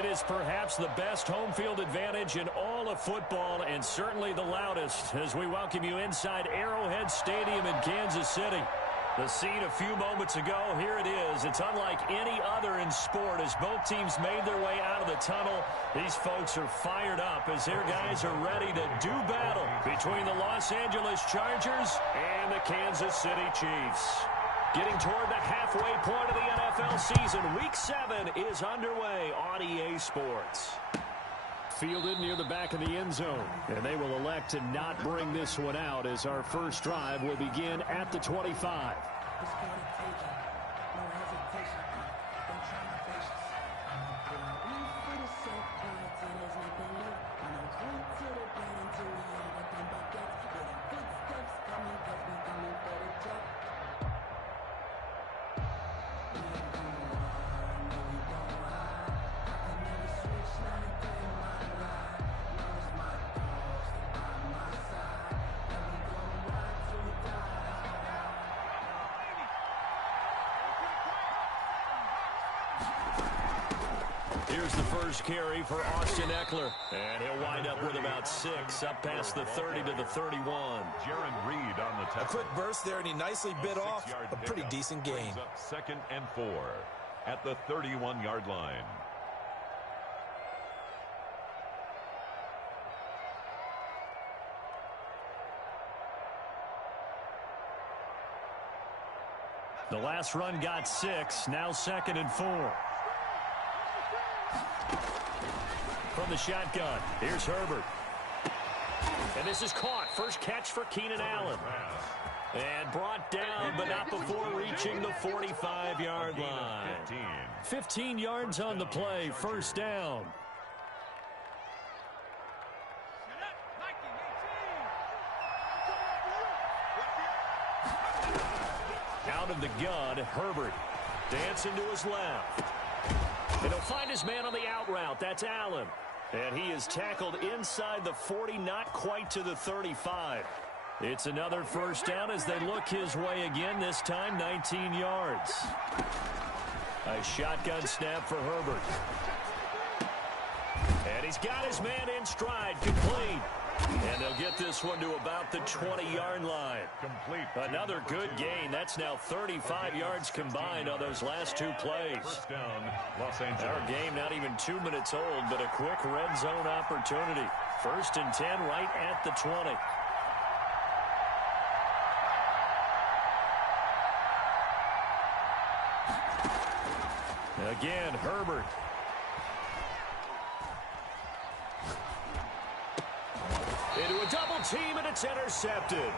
It is perhaps the best home field advantage in all of football and certainly the loudest as we welcome you inside Arrowhead Stadium in Kansas City. The scene a few moments ago, here it is. It's unlike any other in sport as both teams made their way out of the tunnel. These folks are fired up as their guys are ready to do battle between the Los Angeles Chargers and the Kansas City Chiefs. Getting toward the halfway point of the NFL season, Week 7 is underway on EA Sports. Fielded near the back of the end zone, and they will elect to not bring this one out as our first drive will begin at the 25. Here's the first carry for Austin Ekeler. And he'll wind up with about 6 up past the 30 to the 31. Jaron Reed on the tackle. A quick burst there, and he nicely bit off a pretty decent gain. Up 2nd and 4 at the 31-yard line. The last run got 6, now 2nd and 4. From the shotgun, here's Herbert. And this is caught. First catch for Keenan Allen. And brought down, but not before reaching the 45-yard line. 15 yards on the play, first down. Out of the gun, Herbert. Dancing to his left. And he'll find his man on the out route. That's Allen. And he is tackled inside the 40, not quite to the 35. It's another first down as they look his way again, this time 19 yards. A shotgun snap for Herbert. And he's got his man in stride, complete. And they'll get this one to about the 20-yard line. Complete. Another good gain. That's now 35 yards combined on those last 2 plays. First down, Los Angeles. Our game not even 2 minutes old, but a quick red zone opportunity. 1st and 10 right at the 20. Again, Herbert. Into a double team, and it's intercepted.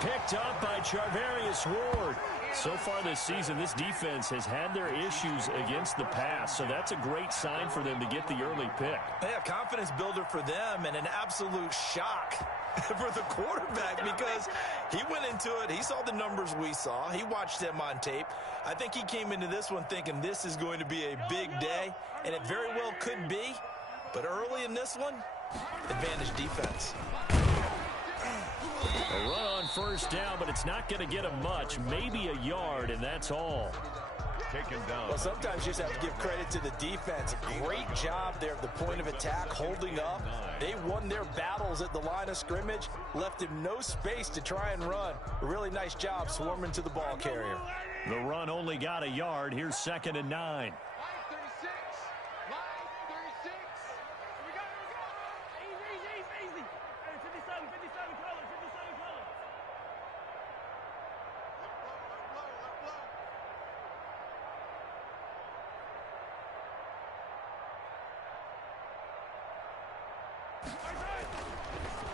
Picked up by Charvarius Ward. So far this season, this defense has had their issues against the pass, so that's a great sign for them to get the early pick. Yeah, confidence builder for them and an absolute shock for the quarterback because he went into it. He saw the numbers we saw. He watched them on tape. I think he came into this one thinking this is going to be a big day, and it very well could be. But early in this one, advantage defense. A run on first down, but it's not going to get him much. Maybe a yard, and that's all. Taken down. Well, sometimes you just have to give credit to the defense. Great job there at the point of attack, holding up. They won their battles at the line of scrimmage, left him no space to try and run. A really nice job swarming to the ball carrier. The run only got a yard. Here's 2nd and 9.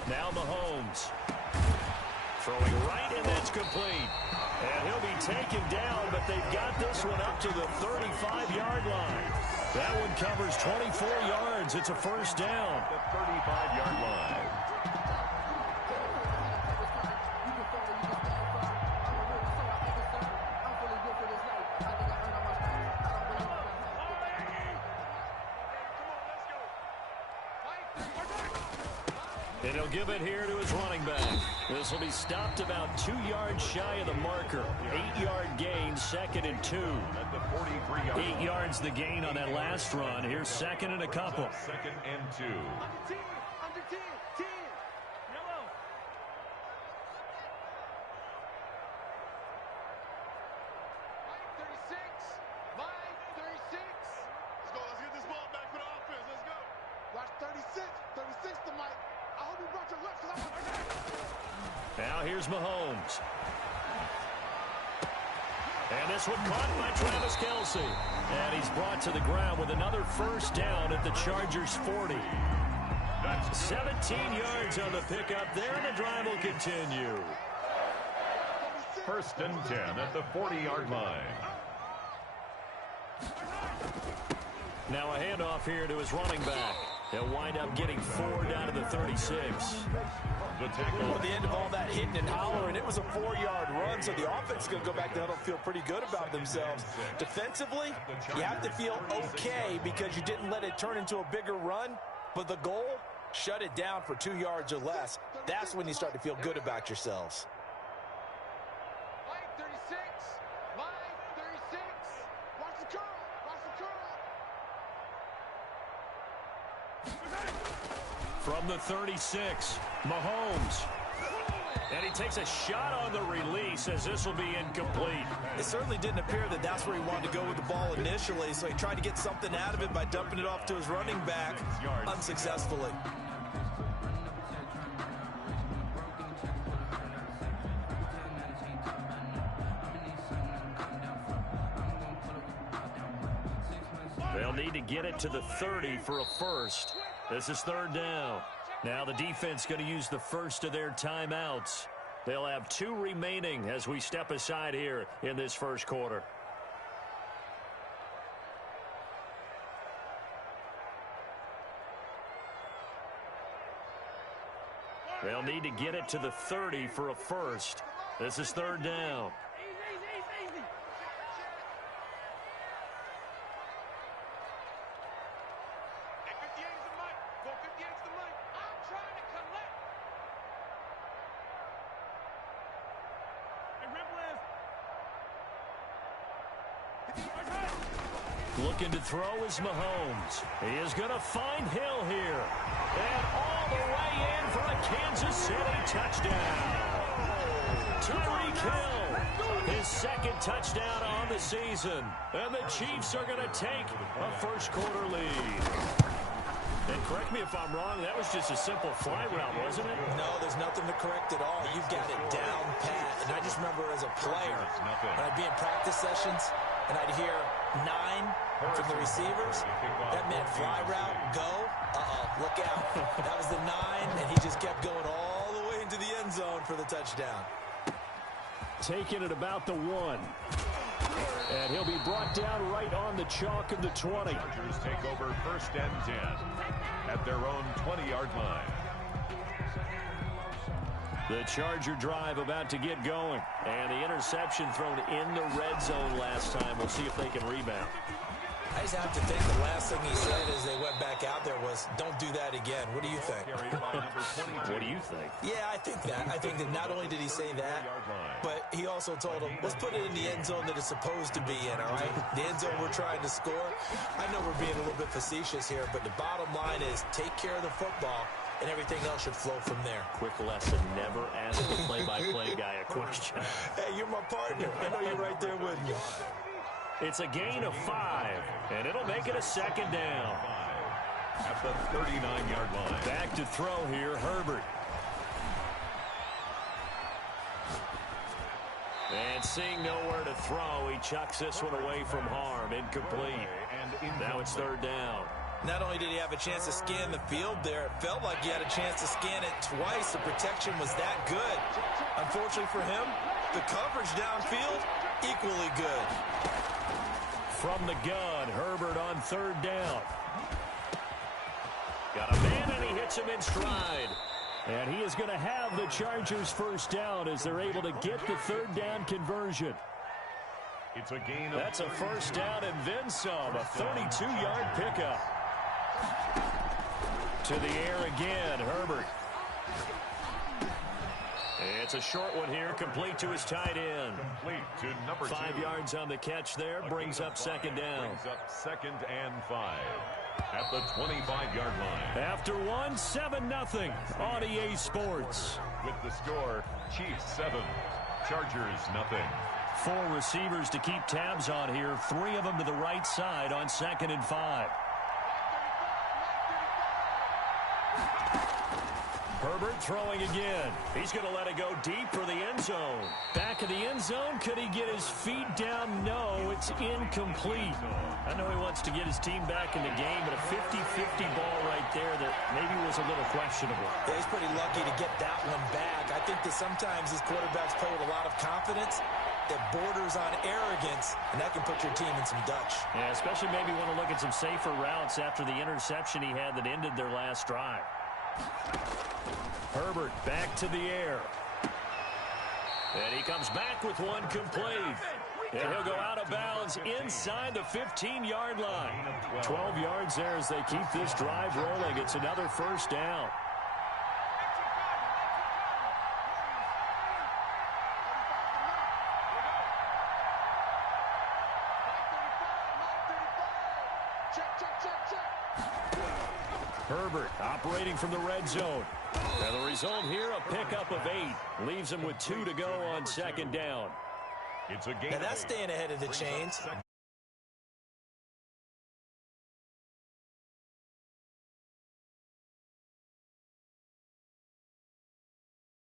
Now Mahomes. Throwing right, and that's complete. And he'll be taken down, but they've got this one up to the 35-yard line. That one covers 24 yards. It's a first down. The 35-yard line. And he'll give it here to his running back. This will be stopped about 2 yards shy of the marker. 8-yard gain, 2nd and 2. 8 yards the gain on that last run. Here's 2nd and a couple. 2nd and 2. Now here's Mahomes. And this one caught by Travis Kelce. And he's brought to the ground with another first down at the Chargers' 40. 17 yards on the pickup there, and the drive will continue. 1st and 10 at the 40-yard line. Now a handoff here to his running back. He'll wind up getting 4 down to the 36. The tackle. At the end of all that hitting and hollering, it was a 4-yard run, so the offense is going to go back to huddle, feel pretty good about themselves. Defensively, you have to feel okay because you didn't let it turn into a bigger run, but the goal, shut it down for 2 yards or less. That's when you start to feel good about yourselves. Line 36, line 36. Watch the curl, watch the curl. From the 36, Mahomes. And he takes a shot on the release as this will be incomplete. It certainly didn't appear that that's where he wanted to go with the ball initially, so he tried to get something out of it by dumping it off to his running back unsuccessfully. They'll need to get it to the 30 for a first. This is 3rd down. Now the defense going to use the first of their timeouts. They'll have 2 remaining as we step aside here in this first quarter. They'll need to get it to the 30 for a first. This is 3rd down. Looking to throw is Mahomes. He is going to find Hill here. And all the way in for a Kansas City touchdown. Tyreek Hill, his 2nd touchdown on the season. And the Chiefs are going to take a first-quarter lead. And correct me if I'm wrong, that was just a simple fly route, wasn't it? No, there's nothing to correct at all. You've got it down pat. And I just remember as a player, when I'd be in practice sessions, and I'd hear 9 from the receivers. That meant fly route, go. Look out. That was the 9, and he just kept going all the way into the end zone for the touchdown. Taking it about the 1. And he'll be brought down right on the chalk of the 20. Chargers take over 1st and 10 at their own 20-yard line. The Charger drive about to get going. And the interception thrown in the red zone last time. We'll see if they can rebound. I just have to think the last thing he said as they went back out there was, don't do that again. What do you think? What do you think? Yeah, I think that. I think that not only did he say that, but he also told him, let's put it in the end zone that it's supposed to be in, all right? The end zone we're trying to score. I know we're being a little bit facetious here, but the bottom line is take care of the football, and everything else should flow from there. Quick lesson, never ask the play-by-play guy a question. Hey, you're my partner. I know you're right there with me. It's a gain of 5, and it'll make it a 2nd down. At the 39-yard line. Back to throw here, Herbert. And seeing nowhere to throw, he chucks this one away from harm. Incomplete. Now it's 3rd down. Not only did he have a chance to scan the field there, it felt like he had a chance to scan it twice. The protection was that good. Unfortunately for him, the coverage downfield, equally good. From the gun, Herbert on 3rd down. Got a man, and he hits him in stride. And he is going to have the Chargers first down as they're able to get the 3rd down conversion. It's a gain of That's a first down and then some. A 32-yard pickup. To the air again, Herbert. It's a short one here, complete to his tight end. Complete to number 5 yards on the catch there, brings up second down. Brings up 2nd and 5 at the 25-yard line. After one, 7-0 on EA Sports. With the score, Chiefs 7, Chargers 0. 4 receivers to keep tabs on here, 3 of them to the right side on 2nd and 5. Herbert throwing again. He's going to let it go deep for the end zone. Back of the end zone. Could he get his feet down? No, it's incomplete. I know he wants to get his team back in the game, but a 50-50 ball right there that maybe was a little questionable. Yeah, he's pretty lucky to get that one back. I think that sometimes these quarterbacks play with a lot of confidence that borders on arrogance, and that can put your team in some Dutch. Yeah, especially maybe want to look at some safer routes after the interception he had that ended their last drive. Herbert back to the air. And he comes back with one complete. And he'll go out of bounds inside the 15-yard line. 12 yards there as they keep this drive rolling. It's another first down. Herbert operating from the red zone. And the result here, a pickup of 8. Leaves him with 2 to go on 2nd down. It's a game. Now that's staying ahead of the chains.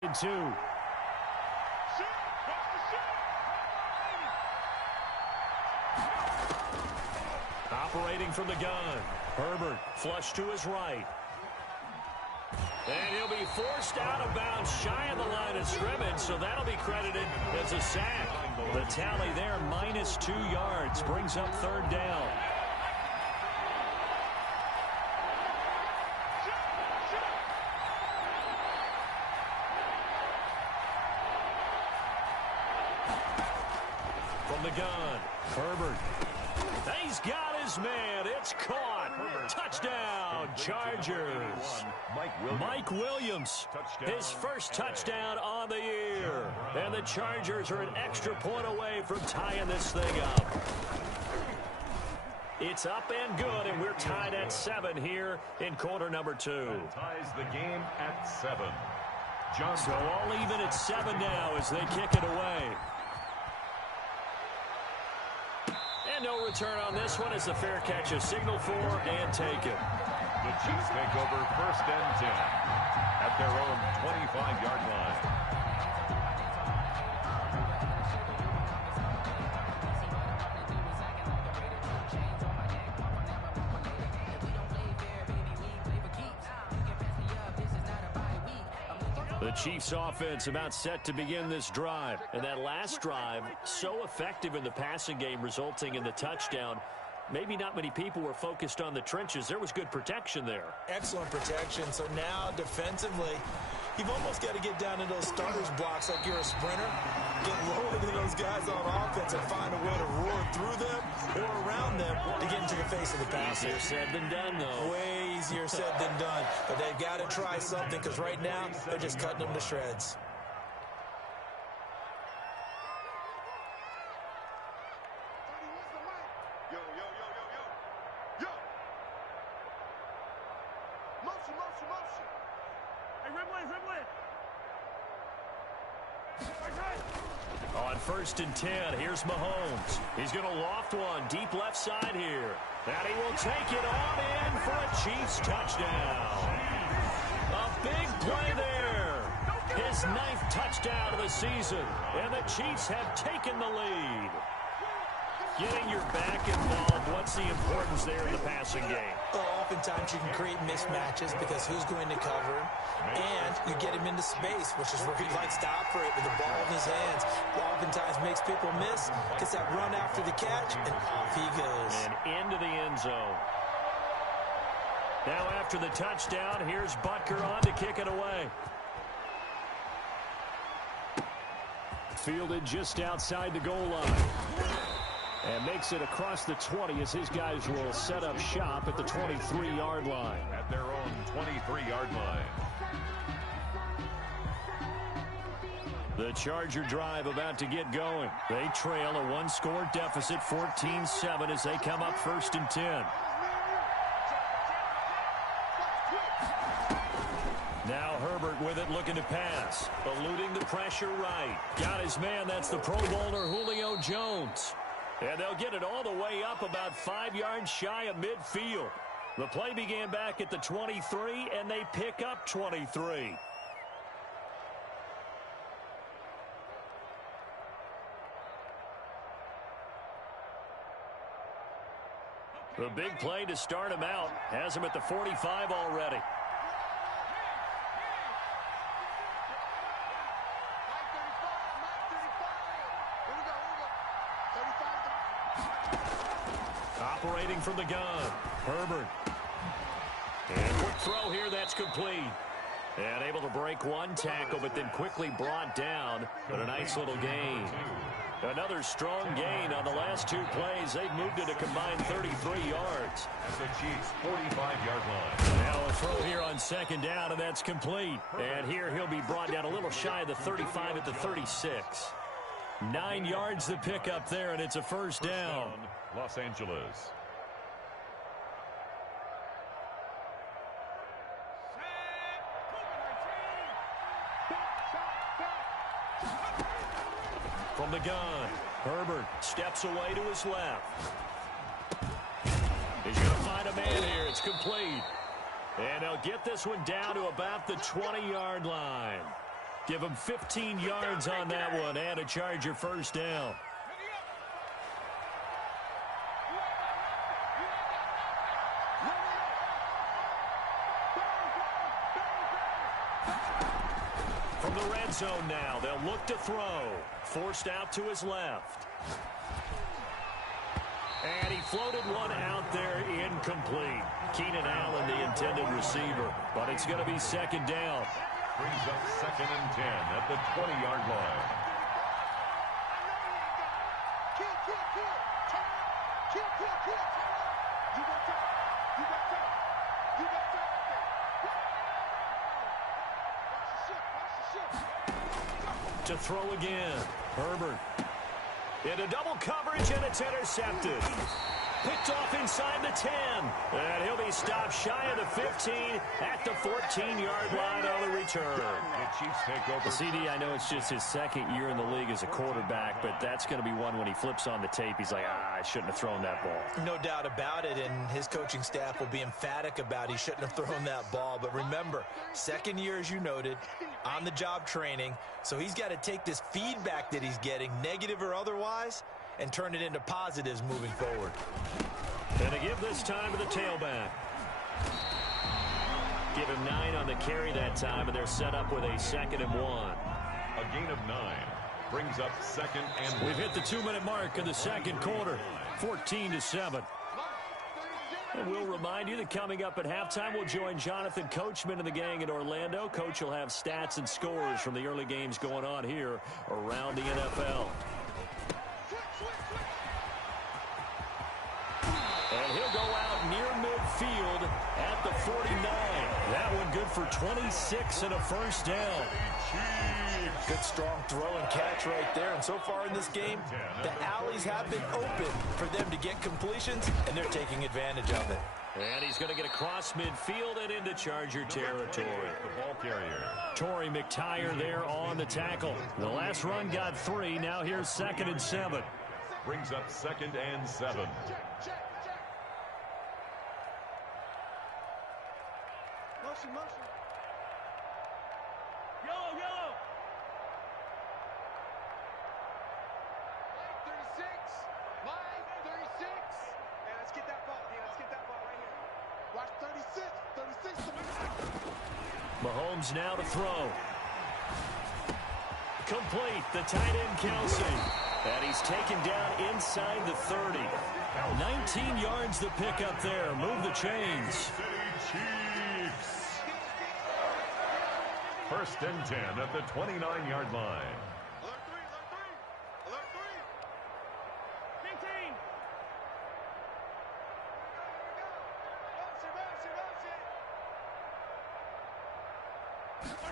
And 2. Operating from the gun. Herbert flush to his right. And he'll be forced out of bounds shy of the line of scrimmage, so that'll be credited as a sack. The tally there, minus 2 yards, brings up 3rd down. From the gun, Herbert. He's got his man. It's caught. Touchdown, Chargers. Mike Williams, his first touchdown on the year. And the Chargers are an extra point away from tying this thing up. It's up and good, and we're tied at 7 here in quarter number 2. Ties the game at 7. So all even at 7 now as they kick it away. And no return on this one as the fair catch is signaled for and taken. The Chiefs take over 1st and 10 at their own 25-yard line. The Chiefs offense about set to begin this drive. And that last drive, so effective in the passing game, resulting in the touchdown. Maybe not many people were focused on the trenches. There was good protection there. Excellent protection. So now defensively, you've almost got to get down to those starters blocks like you're a sprinter. Get lower than those guys on offense and find a way to roar through them or around them to get into the face of the passer. Easier said than done, though. Way easier said than done. But they've got to try something because right now they're just cutting them to shreds. On 1st and 10, here's Mahomes. He's going to loft one deep left side here. And he will take it on in for a Chiefs touchdown. A big play there. His 9th touchdown of the season. And the Chiefs have taken the lead. Getting your back involved, what's the importance there in the passing game? Well, oftentimes you can create mismatches because who's going to cover him, and you get him into space, which is where he likes to operate with the ball in his hands. Oftentimes makes people miss, gets that run after the catch, and off he goes. And into the end zone. Now after the touchdown, here's Butker on to kick it away. Fielded just outside the goal line. And makes it across the 20 as his guys will set up shop at the 23-yard line. At their own 23-yard line. The Charger drive about to get going. They trail a one-score deficit, 14-7, as they come up 1st and 10. Now Herbert with it, looking to pass. Eluding the pressure right. Got his man, that's the Pro Bowler Julio Jones. And they'll get it all the way up about 5 yards shy of midfield. The play began back at the 23, and they pick up 23. The big play to start him out has him at the 45 already. Operating from the gun, Herbert. And quick throw here, that's complete. And able to break one tackle, but then quickly brought down. But a nice little gain. Another strong gain on the last 2 plays. They've moved it a combined 33 yards. At the Chiefs' 45-yard line. Now a throw here on 2nd down, and that's complete. And here he'll be brought down a little shy of the 35 at the 36. 9 yards to pick up there, and it's a first down. Los Angeles. From the gun, Herbert steps away to his left. He's going to find a man here. It's complete. And they'll get this one down to about the 20-yard line. Give him 15 yards on that one and a Charger first down. From the red zone now, they'll look to throw. Forced out to his left. And he floated one out there, incomplete. Keenan Allen, the intended receiver. But it's going to be 2nd down. Brings up 2nd and 10 at the 20-yard line. To throw again, Herbert. Into double coverage, and it's intercepted. Picked off inside the 10. And he'll be stopped shy of the 15 at the 14-yard line on the return. The Chiefs take over. CD, I know it's just his 2nd year in the league as a quarterback, but that's going to be one when he flips on the tape. He's like, I shouldn't have thrown that ball. No doubt about it, and his coaching staff will be emphatic about he shouldn't have thrown that ball. But remember, 2nd year, as you noted, on-the-job training, so he's got to take this feedback that he's getting, negative or otherwise, and turn it into positives moving forward. And to give this time to the tailback. Give him 9 on the carry that time, and they're set up with a 2nd and 1. A gain of 9 brings up 2nd and 1. We've hit the 2-minute mark in the 2nd quarter, 14-7. And we'll remind you that coming up at halftime, we'll join Jonathan Coachman and the gang in Orlando. Coach will have stats and scores from the early games going on here around the NFL. And he'll go out near midfield at the 49. That one good for 26 and a first down. Good strong throw and catch right there. And so far in this game, the alleys have been open for them to get completions, and they're taking advantage of it. And he's going to get across midfield and into Charger territory. The ball carrier. Torrey McTyer there on the tackle. The last run got 3. Now here's 2nd and 7. Brings up 2nd and 7. Motion, motion. Yellow, yellow. Line 36. Line 36. Hey, let's get that ball. Yeah, let's get that ball right here. Watch 36. 36. Mahomes now to throw. Complete. The tight end, Kelsey. And he's taken down inside the 30. 19 yards to pick up there. Move the chains. Chiefs. 1st and 10 at the 29-yard line. Alert 3, alert 3. Alert 3.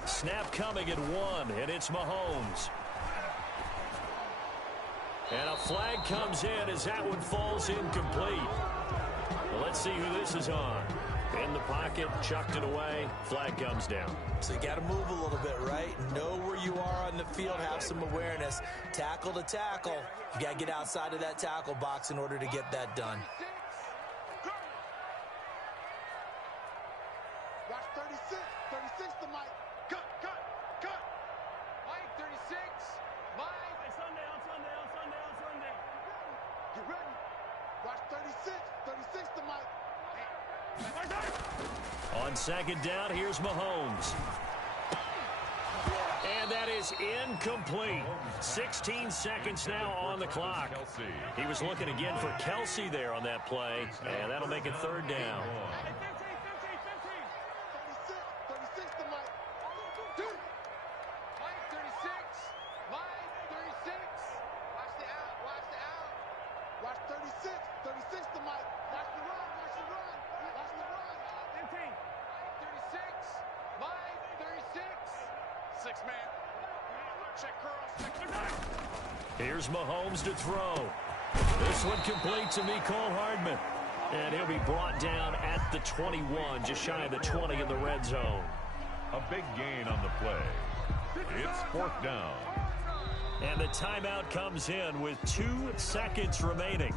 15. Snap coming at 1, and it's Mahomes. And a flag comes in as that one falls incomplete. Well, let's see who this is on. In the pocket, chucked it away, flag comes down. So you got to move a little bit, right? Know where you are on the field, have some awareness. Tackle to tackle. You got to get outside of that tackle box in order to get that done. Watch 36. 36 to Mike. Cut. Mike, 36. Mike. Hey, Sunday. Get ready. Watch 36. 36 to Mike. On second down, here's Mahomes. And that is incomplete. 16 seconds now on the clock. He was looking again for Kelsey there on that play, and that'll make it third down. 36 to Mike. Dude. Mike, 36. Mike, 36. Watch the out. Watch 36. 36 to Mike. Watch the run. 36. Mike, 36. 6-man. Check curls. Here's Mahomes to throw. This one complete to Mecole Hardman. And he'll be brought down at the 21, just shy of the 20 in the red zone. A big gain on the play. It's fourth down. And the timeout comes in with 2 seconds remaining.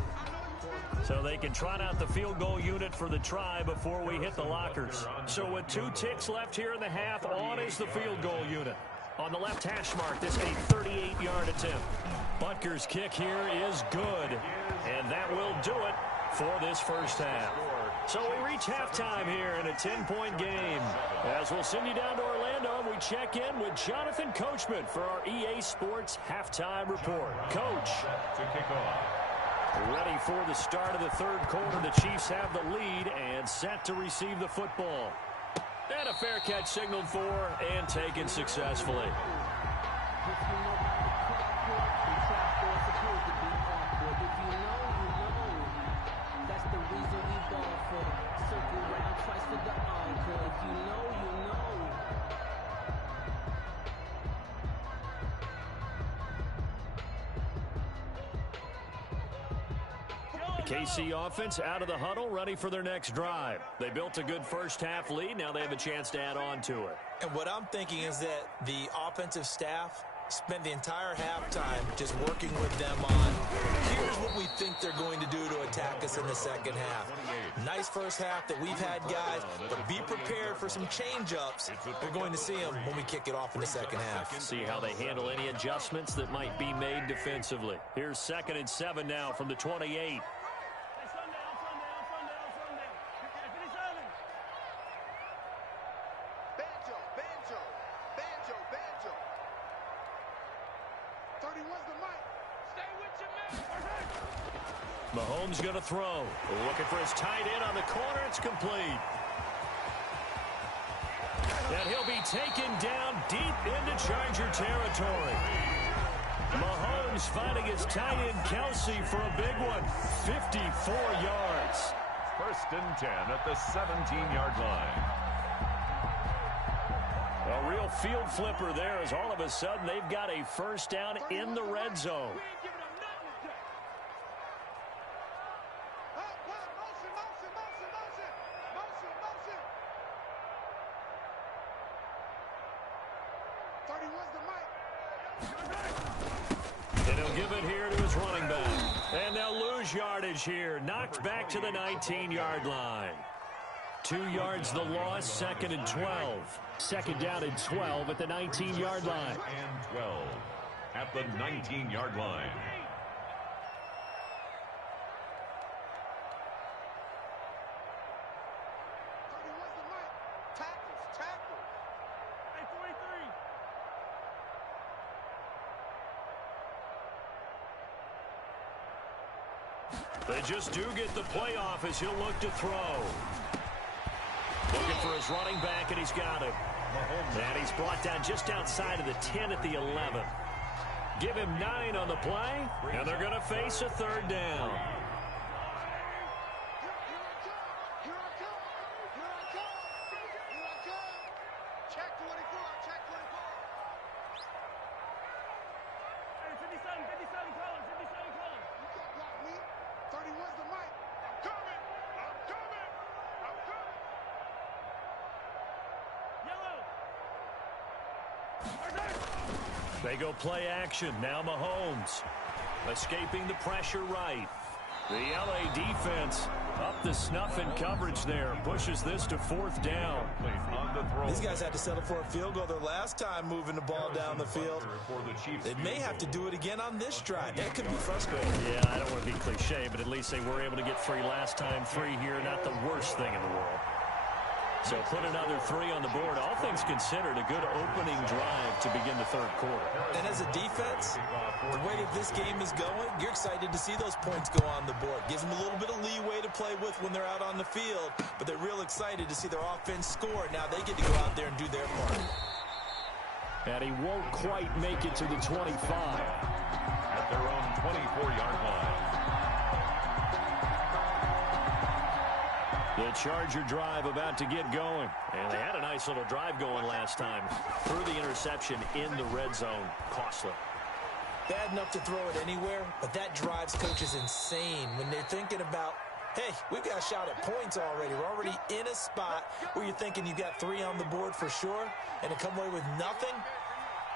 So they can trot out the field goal unit for the try before we hit the lockers. So with 2 ticks left here in the half, on is the field goal unit. On the left hash mark, this a 38-yard attempt. Butker's kick here is good. And that will do it for this first half. So we reach halftime here in a 10-point game. As we'll send you down to Orlando, we check in with Jonathan Coachman for our EA Sports Halftime Report. Coach. To kick off. Ready for the start of the third quarter. The Chiefs have the lead and set to receive the football. And a fair catch signaled for and taken successfully. KC offense out of the huddle, ready for their next drive. They built a good first-half lead. Now they have a chance to add on to it. And what I'm thinking is that the offensive staff spent the entire halftime just working with them on, here's what we think they're going to do to attack us in the second half. Nice first half that we've had, guys, but be prepared for some change-ups. We're going to see them when we kick it off in the second half. See how they handle any adjustments that might be made defensively. Here's 2nd and 7 now from the 28. Mahomes going to throw. Looking for his tight end on the corner. It's complete. And he'll be taken down deep into Charger territory. Mahomes finding his tight end Kelsey for a big one. 54 yards. 1st and 10 at the 17-yard line. A real field flipper there as all of a sudden they've got a first down in the red zone. And he'll give it here to his running back. And they'll lose yardage here. Knocked back to the 19-yard line. 2 yards the loss, 2nd and 12. 2nd down and 12 at the 19-yard line. And 12 at the 19-yard line. They just do get the playoff as he'll look to throw. Looking for his running back, and he's got him. And he's brought down just outside of the 10 at the 11. Give him 9 on the play, and they're going to face a 3rd down. They go play action. Now Mahomes escaping the pressure right. The LA defense up the snuff in coverage there. Pushes this to 4th down. These guys had to settle for a field goal their last time moving the ball down the field. They may have to do it again on this drive. That could be frustrating. Yeah, I don't want to be cliche, but at least they were able to get 3 last time. 3 here, not the worst thing in the world. So put another 3 on the board. All things considered, a good opening drive to begin the 3rd quarter. And as a defense, the way that this game is going, you're excited to see those points go on the board. Gives them a little bit of leeway to play with when they're out on the field, but they're real excited to see their offense score. Now they get to go out there and do their part. And he won't quite make it to the 25. At their own 24-yard line. The Charger drive about to get going. And they had a nice little drive going last time. Threw the interception in the red zone. Costly. Bad enough to throw it anywhere, but that drives coaches insane when they're thinking about, hey, we've got a shot at points already. We're already in a spot where you're thinking you got 3 on the board for sure, and to come away with nothing,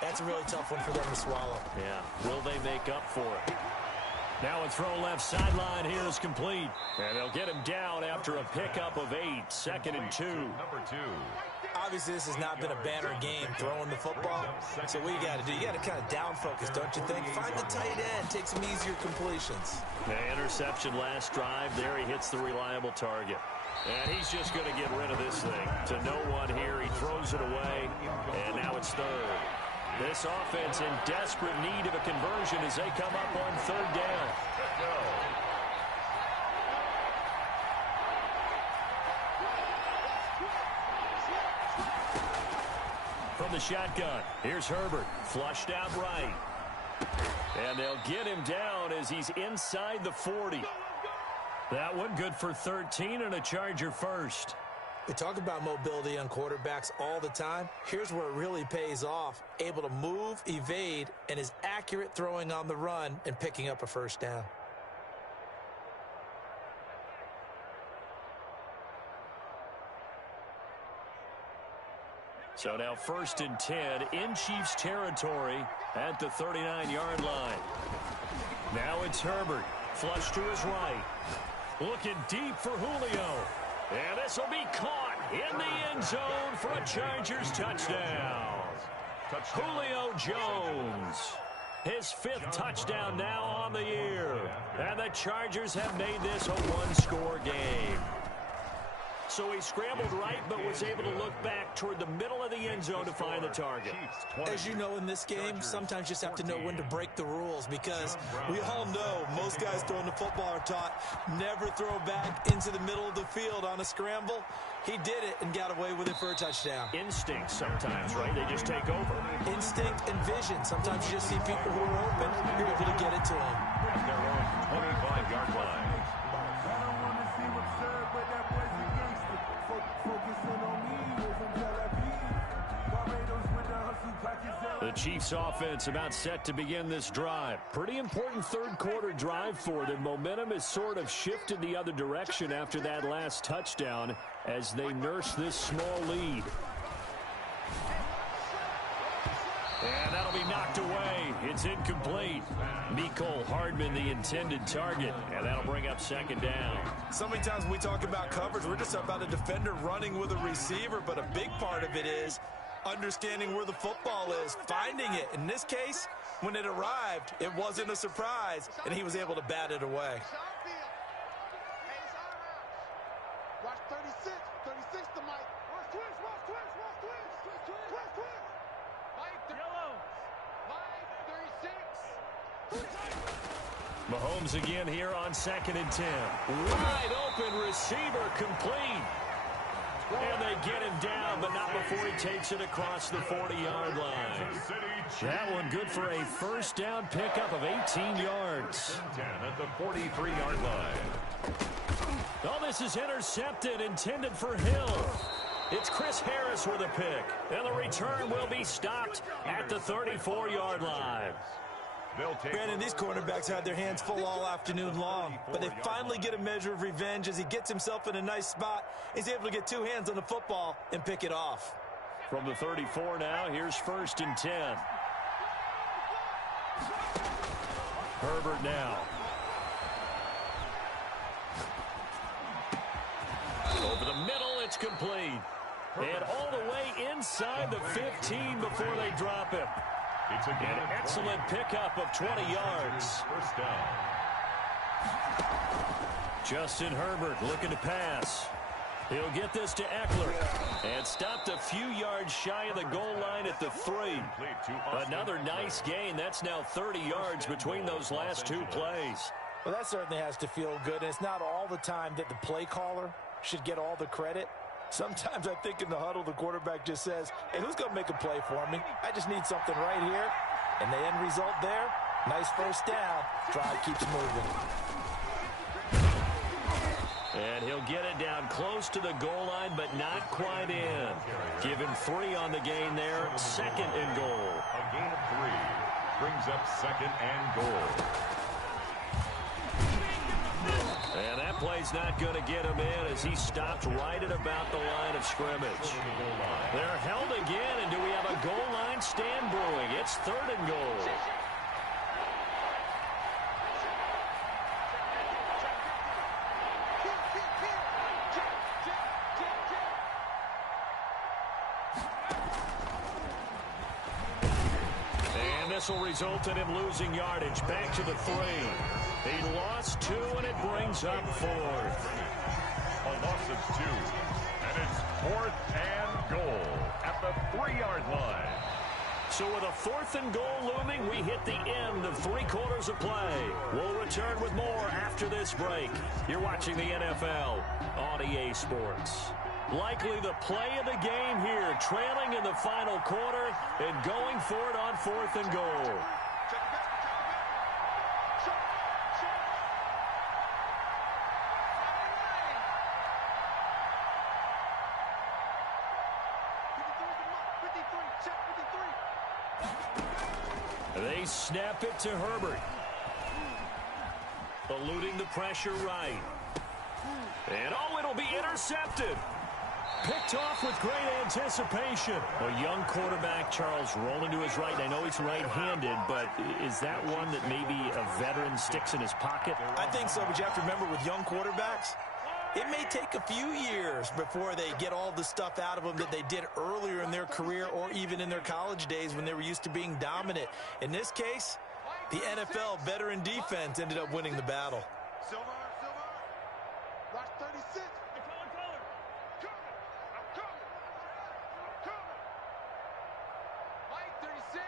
that's a really tough one for them to swallow. Yeah. Will they make up for it? Now a throw left sideline here is complete. And they'll get him down after a pickup of 8. 2nd and 2. Number 2. Obviously, this has not been a banner game throwing the football. So what you got to do, you got to kind of down focus, don't you think? Find the tight end, take some easier completions. The interception last drive. There he hits the reliable target. And he's just going to get rid of this thing. To no one here. He throws it away. And now it's 3rd. This offense in desperate need of a conversion as they come up on 3rd down. From the shotgun, here's Herbert. Flushed out right. And they'll get him down as he's inside the 40. That one good for 13 and a Charger first. We talk about mobility on quarterbacks all the time. Here's where it really pays off. Able to move, evade, and is accurate throwing on the run and picking up a 1st down. So now 1st and 10 in Chiefs territory at the 39-yard line. Now it's Herbert. Flush to his right. Looking deep for Julio. And this will be caught in the end zone for a Chargers touchdown. Julio Jones. His 5th touchdown now on the year. And the Chargers have made this a 1-score game. So he scrambled right, but was able to look back toward the middle of the end zone to find the target. As you know, in this game, sometimes you just have to know when to break the rules, because we all know most guys throwing the football are taught never throw back into the middle of the field on a scramble. He did it and got away with it for a touchdown. Instinct sometimes, right? They just take over. Instinct and vision. Sometimes you just see people who are open, you're able to get it to them. At their own 25-yard line. The Chiefs offense about set to begin this drive. Pretty important 3rd quarter drive for them. Momentum has sort of shifted the other direction after that last touchdown as they nurse this small lead. And that'll be knocked away. It's incomplete. Mecole Hardman, the intended target, and that'll bring up 2nd down. So many times when we talk about coverage, we're just about a defender running with a receiver, but a big part of it is understanding where the football is, finding it. In this case, when it arrived, it wasn't a surprise, and he was able to bat it away. Watch 36. 36 to Mike. Watch twist. Mike, yellow. Mike, 36. Mahomes again here on 2nd and 10. Wide open receiver complete. And they get him down, but not before he takes it across the 40-yard line. That one good for a 1st down pickup of 18 yards. 10 at the 43-yard line. Oh, this is intercepted, intended for Hill. It's Chris Harris with a pick. And the return will be stopped at the 34-yard line. Brandon, these cornerbacks had their hands full all afternoon long, but they finally get a measure of revenge as he gets himself in a nice spot. He's able to get 2 hands on the football and pick it off. From the 34 now, here's 1st and 10. Herbert now. Over the middle, it's complete. And all the way inside the 15 before they drop him. It's an excellent pickup of 20 yards. First down. Justin Herbert looking to pass. He'll get this to Eckler. And stopped a few yards shy of the goal line at the 3. Another nice gain. That's now 30 yards between those last 2 plays. Well, that certainly has to feel good. And it's not all the time that the play caller should get all the credit. Sometimes I think in the huddle, the quarterback just says, hey, who's going to make a play for me? I just need something right here. And the end result there, nice first down. Drive keeps moving. And he'll get it down close to the goal line, but not quite in. Give him 3 on the gain there. 2nd and goal. A gain of 3 brings up 2nd and goal. And that play's not going to get him in as he stopped right at about the line of scrimmage. They're held again, and do we have a goal line stand brewing? It's 3rd and goal. And this will result in him losing yardage. Back to the 3. He lost 2, and it brings up 4th. A loss of 2. And it's 4th and goal at the 3-yard line. So with a 4th and goal looming, we hit the end of 3 quarters of play. We'll return with more after this break. You're watching the NFL on EA Sports. Likely the play of the game here, trailing in the final quarter and going for it on 4th and goal. They snap it to Herbert. Eluding the pressure right. And oh, it'll be intercepted. Picked off with great anticipation. A young quarterback, Charles, rolling to his right. I know he's right-handed, but is that one that maybe a veteran sticks in his pocket? I think so, but you have to remember with young quarterbacks, it may take a few years before they get all the stuff out of them that they did earlier in their career or even in their college days when they were used to being dominant. In this case, the NFL veteran defense ended up winning the battle. Silver. Watch 36. Mike 36.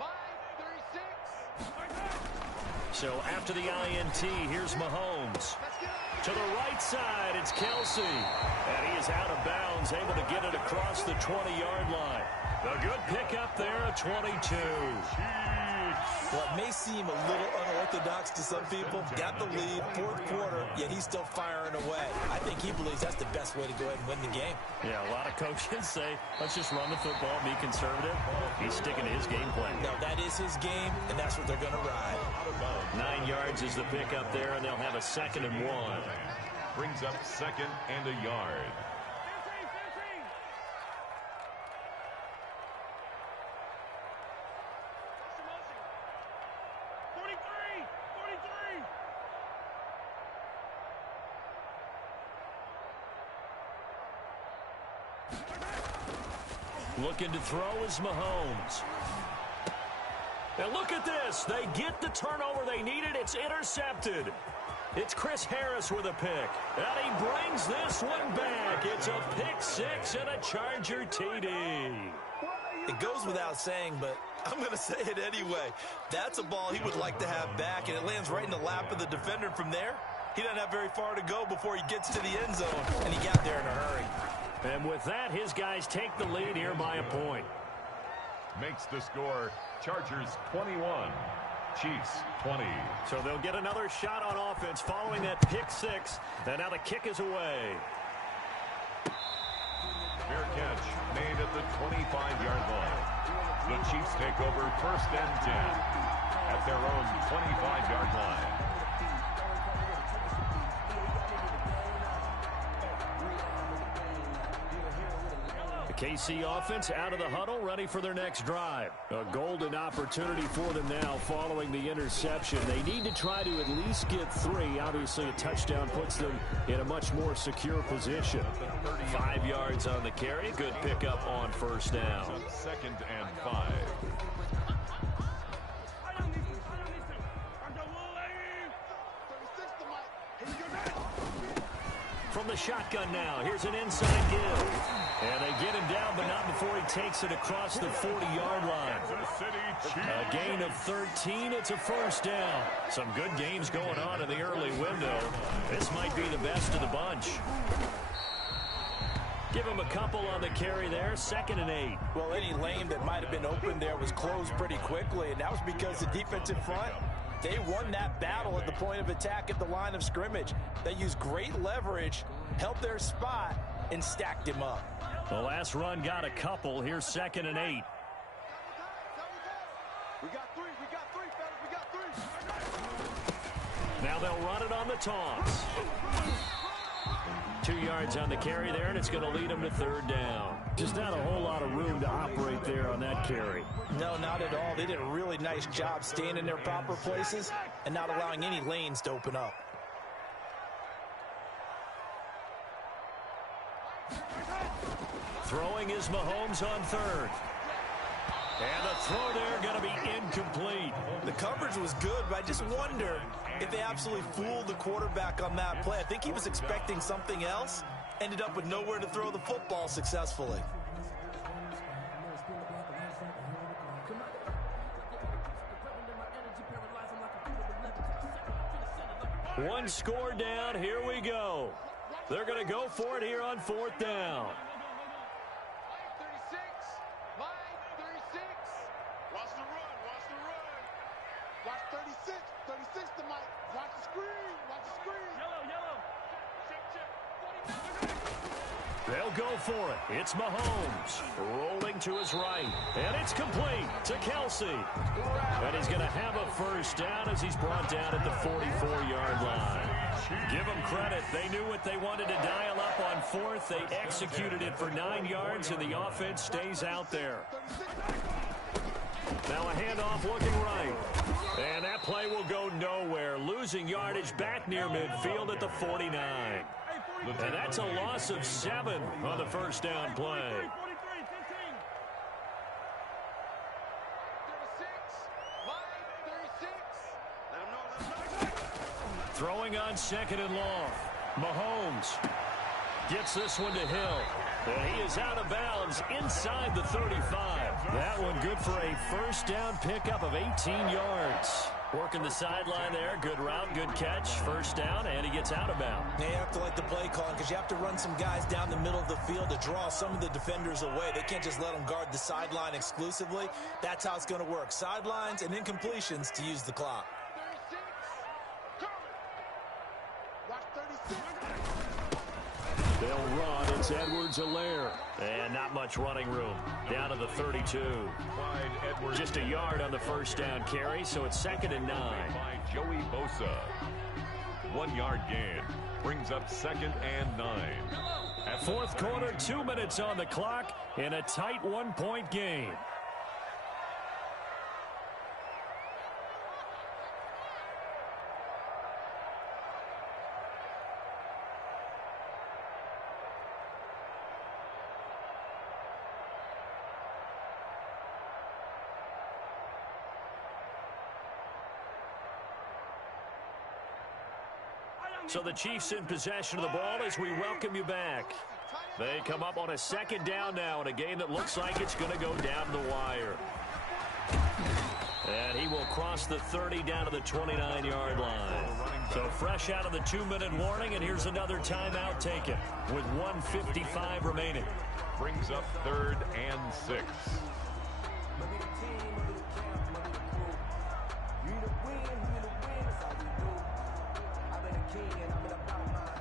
Mike 36. So after the INT, here's Mahomes. To the right side, it's Kelsey. And he is out of bounds, able to get it across the 20-yard line. A good pickup there, a 22. Well, it may seem a little unorthodox to some people. Got the lead, 4th quarter, yet he's still firing away. I think he believes that's the best way to go ahead and win the game. Yeah, a lot of coaches say, let's just run the football, be conservative. He's sticking to his game plan. No, that is his game, and that's what they're going to ride. 9 yards is the pickup there, and they'll have a 2nd and 1. Brings up 2nd and a yard. Looking to throw is Mahomes. And look at this. They get the turnover they needed. It's intercepted. It's Chris Harris with a pick. And he brings this one back. It's a pick 6 and a Charger TD. It goes without saying, but I'm going to say it anyway. That's a ball he would like to have back, and it lands right in the lap of the defender. From there, he doesn't have very far to go before he gets to the end zone, and he got there in a hurry. And with that, his guys take the lead here by a point. Makes the score Chargers 21, Chiefs 20. So they'll get another shot on offense following that pick 6. And now the kick is away. Fair catch made at the 25-yard line. The Chiefs take over 1st and 10 at their own 25-yard line. The KC offense out of the huddle, ready for their next drive. A golden opportunity for them now following the interception. They need to try to at least get 3. Obviously, a touchdown puts them in a much more secure position. 5 yards on the carry. Good pickup on first down. 2nd and 5. From the shotgun now, here's an inside give. And they get him down, but not before he takes it across the 40-yard line. A gain of 13. It's a first down. Some good games going on in the early window. This might be the best of the bunch. Give him a couple on the carry there. 2nd and 8. Well, any lane that might have been open there was closed pretty quickly, and that was because the defensive front, they won that battle at the point of attack at the line of scrimmage. They used great leverage, held their spot, and stacked him up. The last run got a couple. Here's 2nd and 8. We got 3, fellas, we got 3. Now they'll run it on the toss. 2 yards on the carry there, and it's going to lead them to 3rd down. Just not a whole lot of room to operate there on that carry. No, not at all. They did a really nice job staying in their proper places and not allowing any lanes to open up. Throwing is Mahomes on 3rd. And the throw there going to be incomplete. The coverage was good, but I just wonder if they absolutely fooled the quarterback on that play. I think he was expecting something else, ended up with nowhere to throw the football successfully. One score down. Here we go. They're going to go for it here on 4th down. They'll go for it. It's Mahomes rolling to his right. And it's complete to Kelsey. And he's going to have a first down as he's brought down at the 44-yard line. Give them credit. They knew what they wanted to dial up on 4th. They executed it for 9 yards, and the offense stays out there. Now a handoff looking right. And that play will go nowhere. Losing yardage back near midfield at the 49. And that's a loss of 7 on the first down play. Throwing on 2nd and long. Mahomes gets this one to Hill. And he is out of bounds inside the 35. That one good for a first down pickup of 18 yards. Working the sideline there. Good route, good catch. First down, and he gets out of bounds. You have to like the play calling because you have to run some guys down the middle of the field to draw some of the defenders away. They can't just let them guard the sideline exclusively. That's how it's going to work. Sidelines and incompletions to use the clock. They'll run. It's Edwards-Helaire. And not much running room. Down to the 32. Just a yard on the first down carry, so it's 2nd and 9. By Joey Bosa. 1 yard gain. Brings up 2nd and 9. At 4th quarter, 2 minutes on the clock in a tight 1-point game. So the Chiefs in possession of the ball as we welcome you back. They come up on a 2nd down now in a game that looks like it's going to go down the wire. And he will cross the 30 down to the 29-yard line. So fresh out of the 2-minute warning, and here's another timeout taken with 1:55 remaining. Brings up 3rd and 6.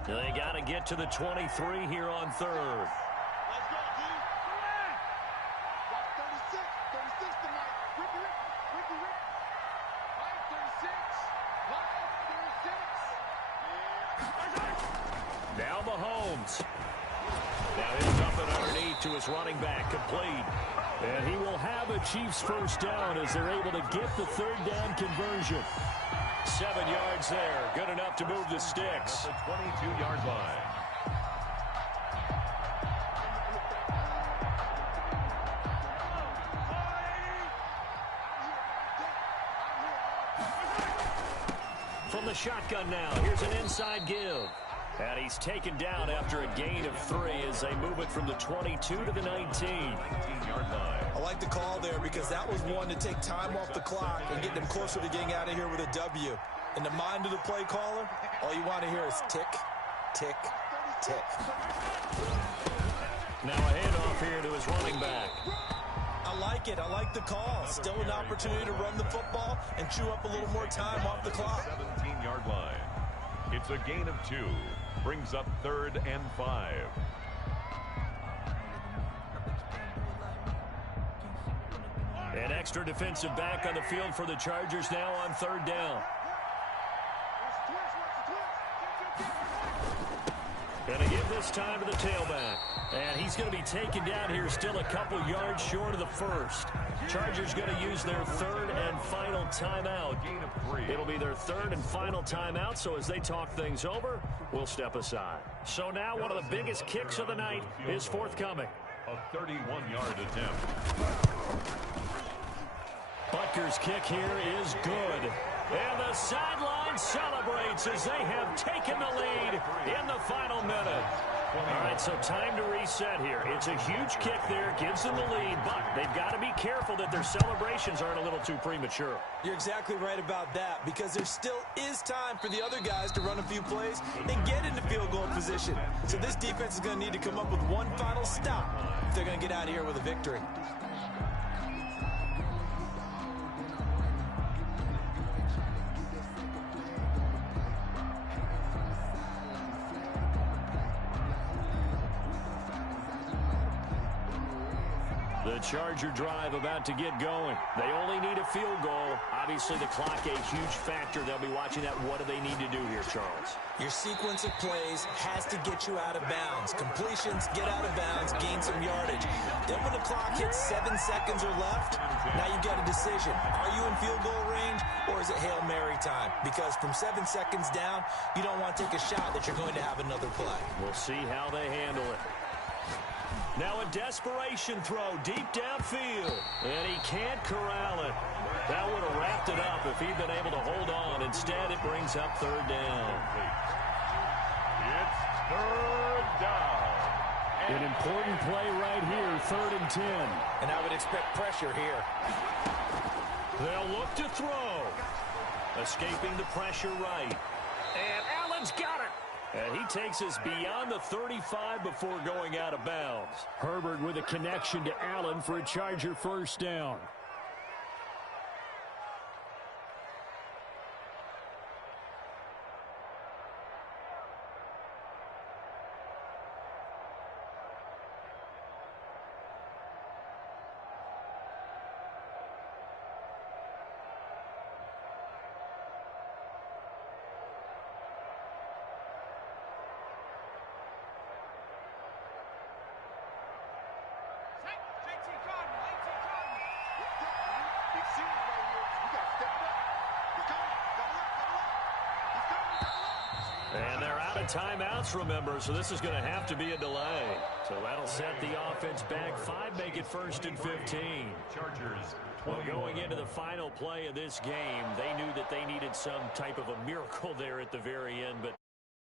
They got to get to the 23 here on 3rd. Now Mahomes. Now he'll dump it underneath to his running back, complete. And he will have a Chiefs first down as they're able to get the third down conversion. 7 yards there, good enough to move the sticks. At the 22-yard line. From the shotgun now, here's an inside give. And he's taken down after a gain of 3 as they move it from the 22 to the 19-yard line. I like the call there because that was one to take time off the clock and get them closer to getting out of here with a W. In the mind of the play caller, all you want to hear is tick, tick, tick. Now a handoff here to his running back. I like it. I like the call. Still an opportunity to run the football and chew up a little more time off the clock. 17-yard line. It's a gain of 2. Brings up 3rd and 5. An extra defensive back on the field for the Chargers now on 3rd down. Going to give this time to the tailback. And he's going to be taken down here still a couple yards short of the first. Chargers going to use their 3rd and final timeout. It'll be their 3rd and final timeout, so as they talk things over, we'll step aside. So now one of the biggest kicks of the night is forthcoming. A 31-yard attempt. Butker's kick here is good. And the sideline celebrates as they have taken the lead in the final minute. All right, so time to reset here. It's a huge kick there, gives them the lead, but they've got to be careful that their celebrations aren't a little too premature. You're exactly right about that because there still is time for the other guys to run a few plays and get into field goal position. So this defense is going to need to come up with one final stop if they're going to get out of here with a victory. The Charger drive about to get going. They only need a field goal. Obviously, the clock a huge factor. They'll be watching that. What do they need to do here, Charles? Your sequence of plays has to get you out of bounds. Completions, get out of bounds, gain some yardage. Then when the clock hits 7 seconds or left, now you get a decision. Are you in field goal range or is it Hail Mary time? Because from 7 seconds down, you don't want to take a shot that you're going to have another play. We'll see how they handle it. Now a desperation throw deep downfield. And he can't corral it. That would have wrapped it up if he'd been able to hold on. Instead, it brings up 3rd down. It's 3rd down. An important play right here, 3rd and 10. And I would expect pressure here. They'll look to throw. Escaping the pressure right. And Allen's got it. And he takes us beyond the 35 before going out of bounds. Herbert with a connection to Allen for a Charger first down. And they're out of timeouts, remember, so this is going to have to be a delay. So that'll set the offense back 5, make it 1st and 15. Chargers. Well, going into the final play of this game, they knew that they needed some type of a miracle there at the very end, but